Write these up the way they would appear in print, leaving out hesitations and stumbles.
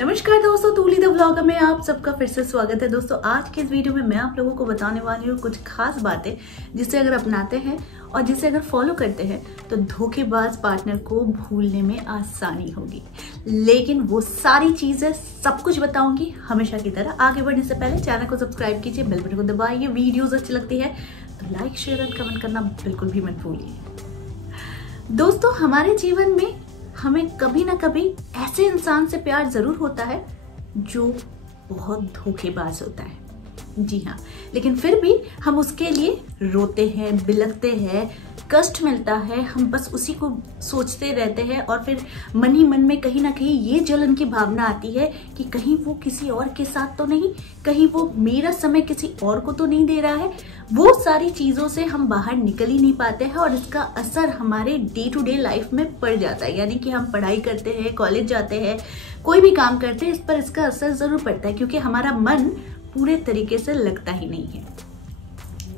नमस्कार दोस्तों, तूली the vlogger में आप सबका फिर से स्वागत है। दोस्तों आज के इस वीडियो में मैं आप लोगों को बताने वाली हूँ कुछ खास बातें जिसे अगर अपनाते हैं और जिसे अगर फॉलो करते हैं तो धोखेबाज पार्टनर को भूलने में आसानी होगी। लेकिन वो सारी चीजें सब कुछ बताऊंगी हमेशा की तरह। आगे बढ़ने से पहले चैनल को सब्सक्राइब कीजिए, बेल बटन को दबाइए। वीडियोज अच्छी लगती है तो लाइक शेयर और कमेंट करना बिल्कुल भी मत भूलिए। दोस्तों हमारे जीवन में हमें कभी ना कभी ऐसे इंसान से प्यार जरूर होता है जो बहुत धोखेबाज होता है। जी हाँ, लेकिन फिर भी हम उसके लिए रोते हैं, बिलखते हैं, कष्ट मिलता है, हम बस उसी को सोचते रहते हैं और फिर मन ही मन में कहीं ना कहीं ये जलन की भावना आती है कि कहीं वो किसी और के साथ तो नहीं, कहीं वो मेरा समय किसी और को तो नहीं दे रहा है। वो सारी चीजों से हम बाहर निकल ही नहीं पाते हैं और इसका असर हमारे डे टू डे लाइफ में पड़ जाता है। यानी कि हम पढ़ाई करते हैं, कॉलेज जाते हैं, कोई भी काम करते हैं, इस पर इसका असर जरूर पड़ता है क्योंकि हमारा मन पूरे तरीके से लगता ही नहीं है।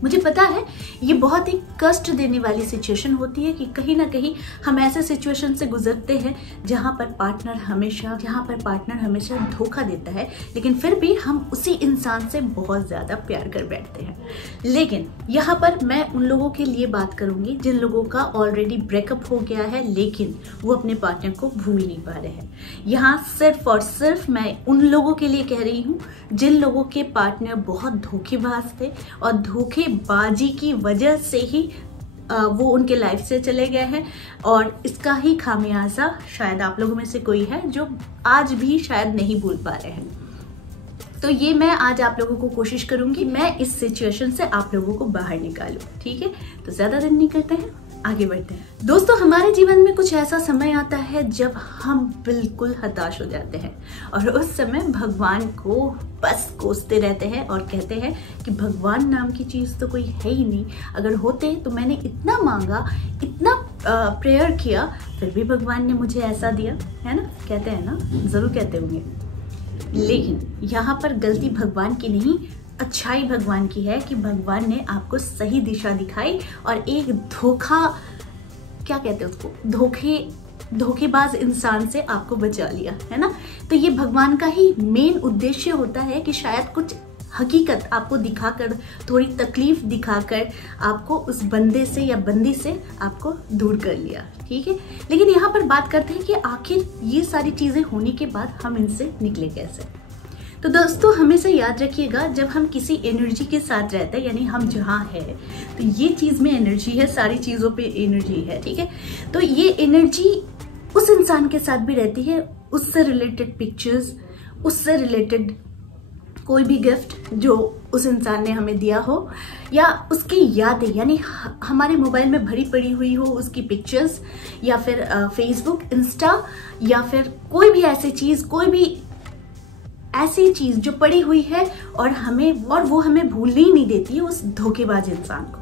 मुझे पता है ये बहुत ही कष्ट देने वाली सिचुएशन होती है कि कहीं ना कहीं हम ऐसे सिचुएशन से गुजरते हैं जहां पर पार्टनर हमेशा धोखा देता है, लेकिन फिर भी हम उसी इंसान से बहुत ज्यादा प्यार कर बैठते हैं। लेकिन यहाँ पर मैं उन लोगों के लिए बात करूंगी जिन लोगों का ऑलरेडी ब्रेकअप हो गया है लेकिन वो अपने पार्टनर को भूल नहीं पा रहे हैं। यहाँ सिर्फ और सिर्फ मैं उन लोगों के लिए कह रही हूँ जिन लोगों के पार्टनर बहुत धोखेबाज थे और धोखेबाजी की वजह से ही वो उनके लाइफ से चले गए हैं और इसका ही खामियाजा शायद आप लोगों में से कोई है जो आज भी शायद नहीं भूल पा रहे हैं। तो ये मैं आज आप लोगों को कोशिश करूंगी मैं इस सिचुएशन से आप लोगों को बाहर निकालूं। ठीक है, तो ज्यादा देर नहीं करते हैं, आगे बढ़ते हैं। दोस्तों हमारे जीवन में कुछ ऐसा समय आता है जब हम बिल्कुल हताश हो जाते हैं और उस समय भगवान को बस कोसते रहते हैं और कहते हैं कि भगवान नाम की चीज तो कोई है ही नहीं। अगर होते तो मैंने इतना मांगा, इतना प्रेयर किया, फिर भी भगवान ने मुझे ऐसा दिया, है ना। कहते हैं ना, जरूर कहते होंगे। लेकिन यहाँ पर गलती भगवान की नहीं, अच्छाई भगवान की है कि भगवान ने आपको सही दिशा दिखाई और एक क्या कहते हैं उसको, धोखेबाज इंसान से आपको बचा लिया, है ना। तो ये भगवान का ही मेन उद्देश्य होता है कि शायद कुछ हकीकत आपको दिखाकर, थोड़ी तकलीफ दिखाकर आपको उस बंदे से या बंदी से आपको दूर कर लिया। ठीक है, लेकिन यहाँ पर बात करते हैं कि आखिर ये सारी चीजें होने के बाद हम इनसे निकले कैसे। तो दोस्तों हमेशा याद रखिएगा, जब हम किसी एनर्जी के साथ रहते हैं, यानी हम जहाँ है तो ये चीज में एनर्जी है, सारी चीजों पे एनर्जी है। ठीक है, तो ये एनर्जी उस इंसान के साथ भी रहती है, उससे रिलेटेड पिक्चर्स, उससे रिलेटेड कोई भी गिफ्ट जो उस इंसान ने हमें दिया हो या उसकी यादें, यानी हमारे मोबाइल में भरी पड़ी हुई हो उसकी पिक्चर्स या फिर फेसबुक, इंस्टा या फिर कोई भी ऐसी चीज, कोई भी ऐसी चीज जो पड़ी हुई है और वो हमें भूलने ही नहीं देती है उस धोखेबाज इंसान को।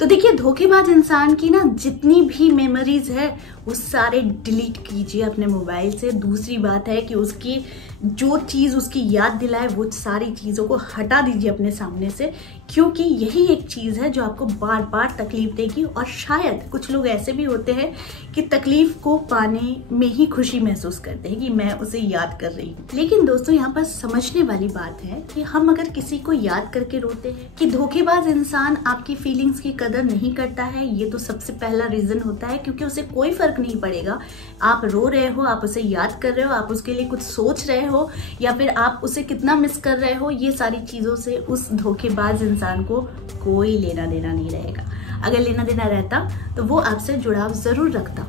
तो देखिए, धोखेबाज इंसान की ना जितनी भी मेमोरीज है वो सारे डिलीट कीजिए अपने मोबाइल से। दूसरी बात है कि उसकी जो चीज उसकी याद दिलाए वो सारी चीजों को हटा दीजिए अपने सामने से, क्योंकि यही एक चीज है जो आपको बार बार तकलीफ देगी। और शायद कुछ लोग ऐसे भी होते हैं कि तकलीफ को पाने में ही खुशी महसूस करते हैं कि मैं उसे याद कर रही हूँ। लेकिन दोस्तों यहाँ पर समझने वाली बात है कि हम अगर किसी को याद करके रोते हैं कि धोखेबाज इंसान आपकी फीलिंग्स की कदर नहीं करता है, ये तो सबसे पहला रीजन होता है, क्योंकि उसे कोई फर्क नहीं पड़ेगा आप रो रहे हो, आप उसे याद कर रहे हो, आप उसके लिए कुछ सोच रहे हो या फिर आप उसे कितना मिस कर रहे हो, ये सारी चीजों से उस धोखेबाज इंसान को कोई लेना देना नहीं रहेगा। अगर लेना देना रहता तो वो आपसे जुड़ाव जरूर रखता,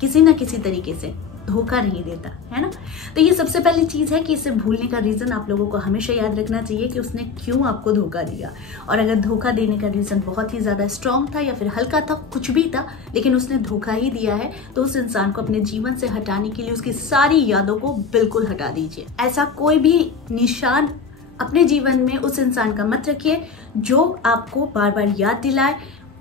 किसी ना किसी तरीके से धोखा नहीं देता, है ना। तो ये सबसे पहली चीज है कि इसे भूलने का रीजन आप लोगों को हमेशा याद रखना चाहिए कि उसने क्यों आपको धोखा दिया। और अगर धोखा देने का रीजन बहुत ही ज्यादा स्ट्रांग था या फिर हल्का था, कुछ भी था, लेकिन उसने धोखा ही दिया है, तो उस इंसान को अपने जीवन से हटाने के लिए उसकी सारी यादों को बिल्कुल हटा दीजिए। ऐसा कोई भी निशान अपने जीवन में उस इंसान का मत रखिए जो आपको बार बार याद दिलाए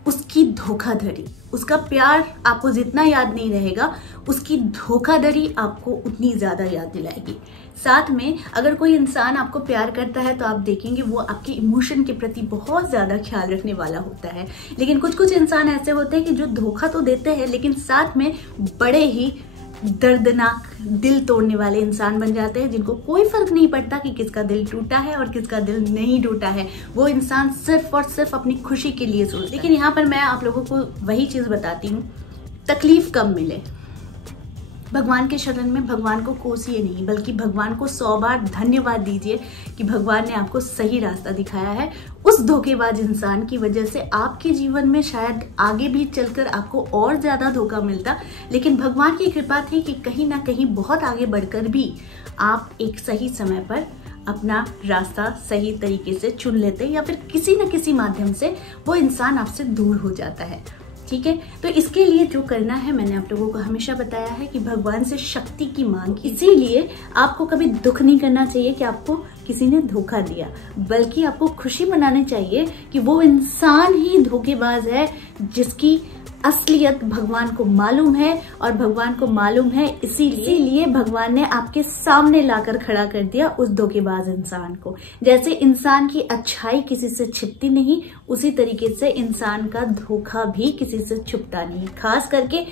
उसकी धोखाधड़ी। उसका प्यार आपको जितना याद नहीं रहेगा, उसकी धोखाधड़ी आपको उतनी ज्यादा याद दिलाएगी। साथ में अगर कोई इंसान आपको प्यार करता है तो आप देखेंगे वो आपके इमोशन के प्रति बहुत ज्यादा ख्याल रखने वाला होता है। लेकिन कुछ इंसान ऐसे होते हैं कि जो धोखा तो देते हैं लेकिन साथ में बड़े ही दर्दनाक दिल तोड़ने वाले इंसान बन जाते हैं, जिनको कोई फर्क नहीं पड़ता कि किसका दिल टूटा है और किसका दिल नहीं टूटा है। वो इंसान सिर्फ और सिर्फ अपनी खुशी के लिए सोचता है। लेकिन यहाँ पर मैं आप लोगों को वही चीज बताती हूँ, तकलीफ कम मिले, भगवान के शरण में भगवान को कोसिए नहीं, बल्कि भगवान को 100 बार धन्यवाद दीजिए कि भगवान ने आपको सही रास्ता दिखाया है। उस धोखेबाज इंसान की वजह से आपके जीवन में शायद आगे भी चलकर आपको और ज्यादा धोखा मिलता, लेकिन भगवान की कृपा थी कि कहीं ना कहीं बहुत आगे बढ़कर भी आप एक सही समय पर अपना रास्ता सही तरीके से चुन लेते, या फिर किसी न किसी माध्यम से वो इंसान आपसे दूर हो जाता है। ठीक है, तो इसके लिए जो करना है, मैंने आप लोगों को हमेशा बताया है कि भगवान से शक्ति की मांग। इसीलिए आपको कभी दुख नहीं करना चाहिए कि आपको किसी ने धोखा दिया, बल्कि आपको खुशी मनानी चाहिए कि वो इंसान ही धोखेबाज है जिसकी असलियत भगवान को मालूम है, और भगवान को मालूम है इसीलिए भगवान ने आपके सामने लाकर खड़ा कर दिया उस धोखेबाज इंसान को। जैसे इंसान की अच्छाई किसी से छिपती नहीं, उसी तरीके से इंसान का धोखा भी किसी से छुपता नहीं, खास करके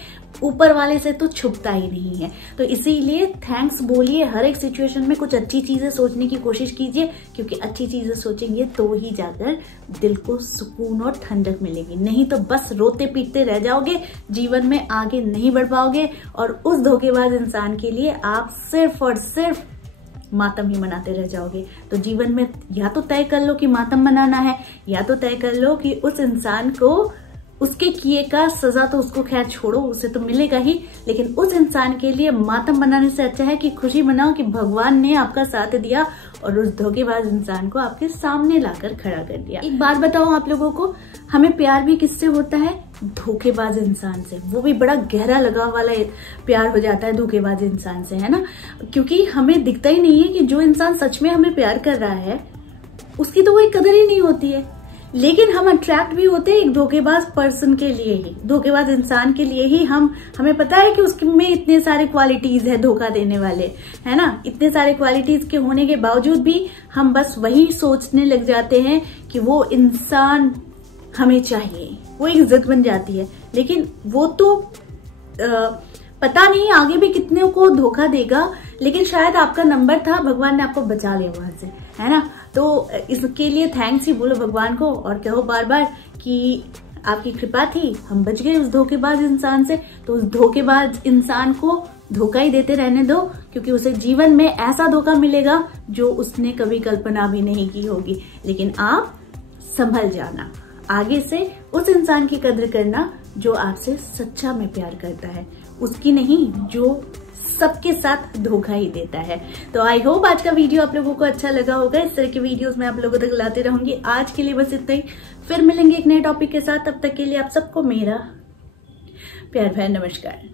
ऊपर वाले से तो छुपता ही नहीं है। तो इसीलिए थैंक्स बोलिए, हर एक सिचुएशन में कुछ अच्छी चीजें सोचने की कोशिश कीजिए, क्योंकि अच्छी चीजें सोचेंगे तो ही जाकर दिल को सुकून और ठंडक मिलेगी। नहीं तो बस रोते पीटते रह जाओगे, जीवन में आगे नहीं बढ़ पाओगे, और उस धोखेबाज इंसान के लिए आप सिर्फ और सिर्फ मातम ही मनाते रह जाओगे। तो जीवन में या तो तय कर लो कि मातम मनाना है, या तो तय कर लो कि उस इंसान को उसके किए का सजा तो उसको खैर छोड़ो, उसे तो मिलेगा ही, लेकिन उस इंसान के लिए मातम मनाने से अच्छा है कि खुशी मनाओ कि भगवान ने आपका साथ दिया और उस धोखेबाज इंसान को आपके सामने लाकर खड़ा कर दिया। एक बात बताओ आप लोगों को, हमें प्यार भी किससे होता है? धोखेबाज इंसान से। वो भी बड़ा गहरा लगाव वाला प्यार हो जाता है धोखेबाज इंसान से, है ना, क्योंकि हमें दिखता ही नहीं है कि जो इंसान सच में हमें प्यार कर रहा है उसकी तो कोई कदर ही नहीं होती है, लेकिन हम अट्रैक्ट भी होते हैं एक धोखेबाज पर्सन के लिए ही, धोखेबाज इंसान के लिए ही। हमें पता है कि उसके में इतने सारे क्वालिटीज है धोखा देने वाले, है ना, इतने सारे क्वालिटीज के होने के बावजूद भी हम बस वही सोचने लग जाते हैं कि वो इंसान हमें चाहिए, वो एक जिद बन जाती है। लेकिन वो तो पता नहीं आगे भी कितने को धोखा देगा, लेकिन शायद आपका नंबर था, भगवान ने आपको बचा लिया वहां से, है ना। तो इसके लिए थैंक्स ही बोलो भगवान को, और कहो बार बार कि आपकी कृपा थी, हम बच गए उस धोखेबाज इंसान से। तो उस धोखेबाज इंसान को धोखा ही देते रहने दो, क्योंकि उसे जीवन में ऐसा धोखा मिलेगा जो उसने कभी कल्पना भी नहीं की होगी। लेकिन आप संभल जाना, आगे से उस इंसान की कद्र करना जो आपसे सच्चा में प्यार करता है, उसकी नहीं जो सबके साथ धोखा ही देता है। तो आई होप आज का वीडियो आप लोगों को अच्छा लगा होगा। इस तरह के वीडियोस मैं आप लोगों तक लाते रहूंगी। आज के लिए बस इतना ही, फिर मिलेंगे एक नए टॉपिक के साथ। तब तक के लिए आप सबको मेरा प्यार भरा नमस्कार।